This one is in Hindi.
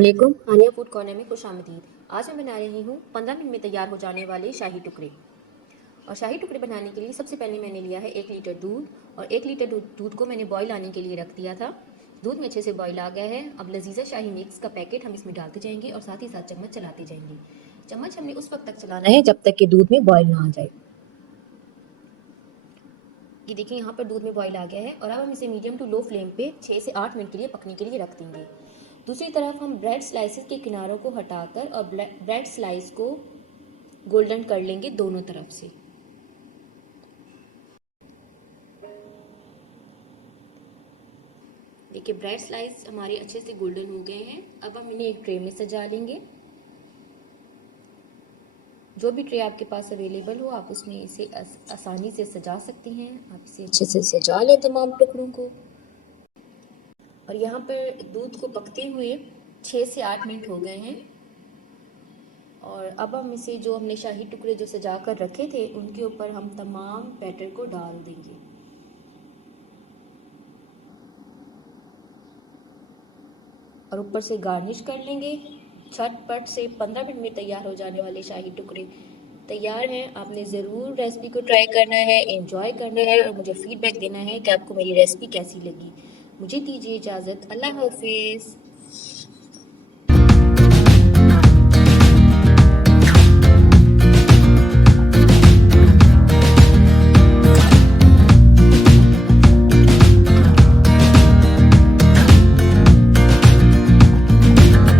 अस्सलाम वालेकुम, हानिया फूड कॉर्नर में खुश आमदीद। आज मैं बना रही हूँ 15 मिनट में तैयार हो जाने वाले शाही टुकड़े। और शाही टुकड़े बनाने के लिए सबसे पहले मैंने लिया है 1 लीटर दूध, और 1 लीटर दूध को मैंने बॉईल आने के लिए रख दिया था। दूध में अच्छे से बॉईल आ गया है। अब लजीजा शाही मिक्स का पैकेट हम इसमें डालते जाएंगे और साथ ही साथ चम्मच चलाते जाएंगे। चम्मच हमने उस वक्त तक चलाना है जब तक कि दूध में बॉईल ना आ जाए। ये देखिए यहाँ पर दूध में बॉईल आ गया है, और अब हम इसे मीडियम टू लो फ्लेम पे 6 से 8 मिनट के लिए पकने के लिए रख देंगे। दूसरी तरफ हम ब्रेड स्लाइसेस के किनारों को हटाकर और ब्रेड स्लाइस को गोल्डन कर लेंगे दोनों तरफ से। देखिए ब्रेड स्लाइस हमारे अच्छे से गोल्डन हो गए हैं। अब हम इन्हें एक ट्रे में सजा लेंगे। जो भी ट्रे आपके पास अवेलेबल हो आप उसमें इसे आसानी से सजा सकती हैं। आप इसे अच्छे से सजा लें तमाम टुकड़ों को। और यहाँ पर दूध को पकते हुए 6 से 8 मिनट हो गए हैं, और अब हम इसे जो हमने शाही टुकड़े जो सजा कर रखे थे उनके ऊपर हम तमाम बैटर को डाल देंगे। और ऊपर से गार्निश कर लेंगे। झटपट से 15 मिनट में तैयार हो जाने वाले शाही टुकड़े तैयार हैं। आपने ज़रूर रेसिपी को ट्राई करना है, एंजॉय करना है, और मुझे फीडबैक देना है कि आपको मेरी रेसिपी कैसी लगी। मुझे दीजिए इजाज़त। अल्लाह हाफिज़।